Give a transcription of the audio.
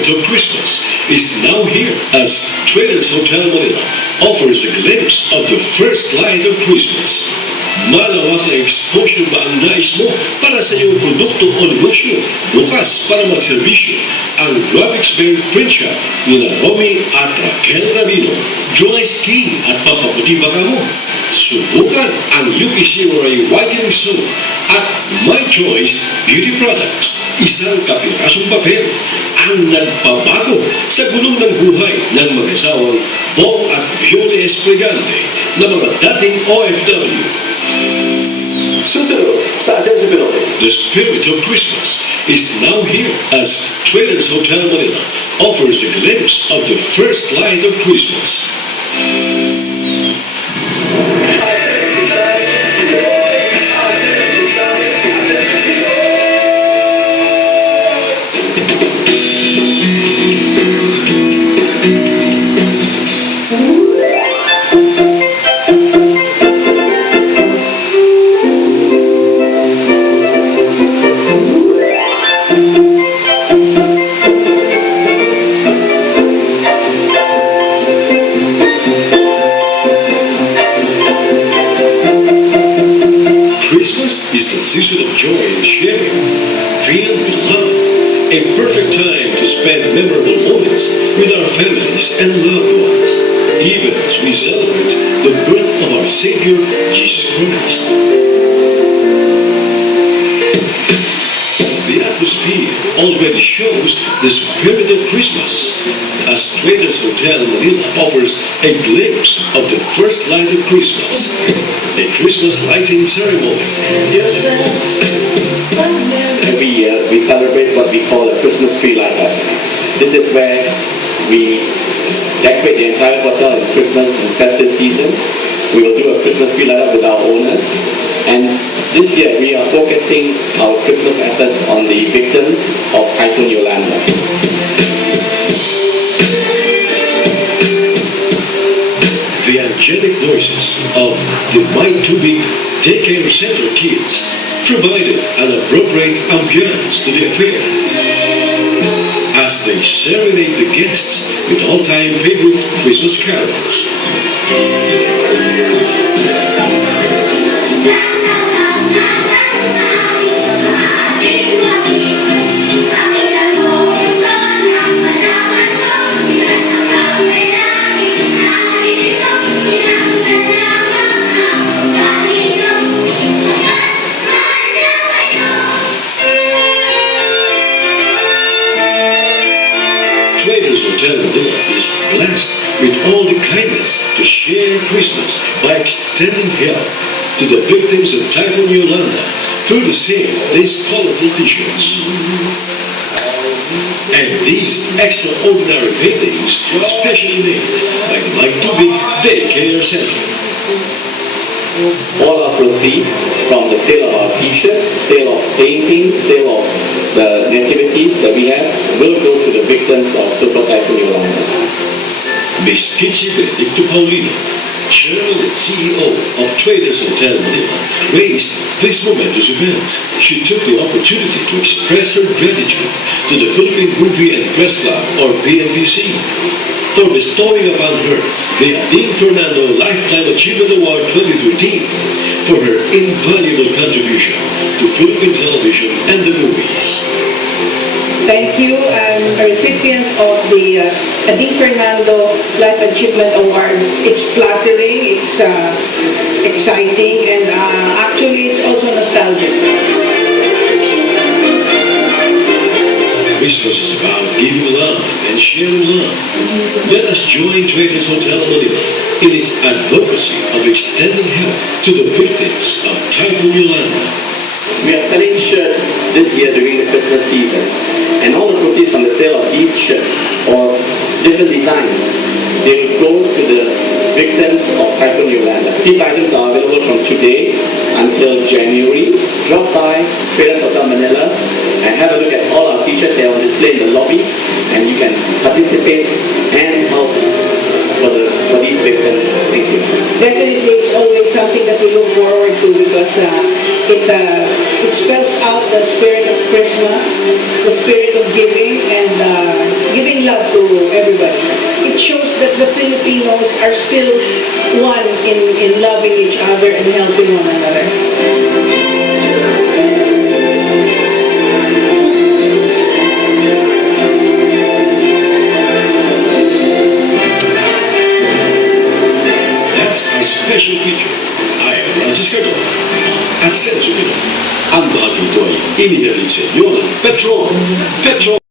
of Christmas is now here as Traders Hotel Manila offers a glimpse of the first light of Christmas. Malawak na exposure ba ang nais mo para sa iyong produkto o negosyo? Bukas para magserbisyo ang graphics-based print shop ni Romy at Raquel Rabino. Dry skin at papaputi ba ka mo? Subukan ang UPC Roy Whitening Soap at My Choice Beauty Products. Isang kapirasong papel ang nagpabago sa gulong ng buhay ng mag-asawang Bong at Viole Esprigante na mga dating OFW. Susunod sa Asenso Pinoy. The spirit of Christmas is now here as Traders Hotel Manila offers a glimpse of the first light of Christmas. Christmas is the season of joy and sharing, filled with love, a perfect time to spend memorable moments with our families and loved ones, even as we celebrate the birth of our Savior, Jesus Christ. The atmosphere already shows the spirit of Christmas, as Traders Hotel Manila offers a glimpse of the first light of Christmas, a Christmas lighting ceremony. Every year we celebrate what we call a Christmas tree light-up. This is where we decorate the entire hotel in Christmas and festive season. We will do a Christmas tree light-up with our owners. And this year we are focusing our Christmas efforts on the victims of Typhoon Yolanda. The angelic voices of the Mind to Be Daycare Center kids provided an appropriate ambiance to the affair as they serenade the guests with all-time favorite Christmas carols. Traders Hotel Manila is blessed with all the kindness to share Christmas by extending help to the victims of Typhoon Yolanda through the sale of these colorful t-shirts. And these extraordinary paintings specially made by the Mind to Be Daycare Center. All our proceeds from the sale of our t-shirts, sale of paintings, sale of the nativities that we have will go to the victims of Super Typhoon Yolanda. Ms. Kitsi Benedicto Paulino, Chairman and CEO of Traders Hotel Manila, praised this momentous event. She took the opportunity to express her gratitude to the Philippine Movie and Press Club, or PMPC, for bestowing upon her the Dean Fernando Lifetime Achievement Award 2013 for her invaluable contribution to Philippine television and the movies. Thank you. I'm a recipient of the Dean Fernando Life Achievement Award. It's flattering, it's exciting, and actually it's also nostalgic. Christmas is about giving love and sharing love. Let us join Traders Hotel Manila in its advocacy of extending help to the victims of Typhoon Yolanda. We are selling shirts this year during the Christmas season, and all the proceeds from the sale of these shirts or different designs, they will go to the victims of Typhoon Yolanda. These items are available from today until January. Drop by Traders Hotel Manila and have a look at all our t-shirts. They are on display in the lobby, and you can participate and help for these victims. Thank you. Definitely, it's always something that we look forward to because it spells out the spirit of Christmas, the spirit of giving, and everybody. It shows that the Filipinos are still one in loving each other and helping one another. That's our special feature. I am Francis Cardona. Ascenso Pinoy. Ang bahagi ito ay inihatid sa inyo ng Petron. Petron.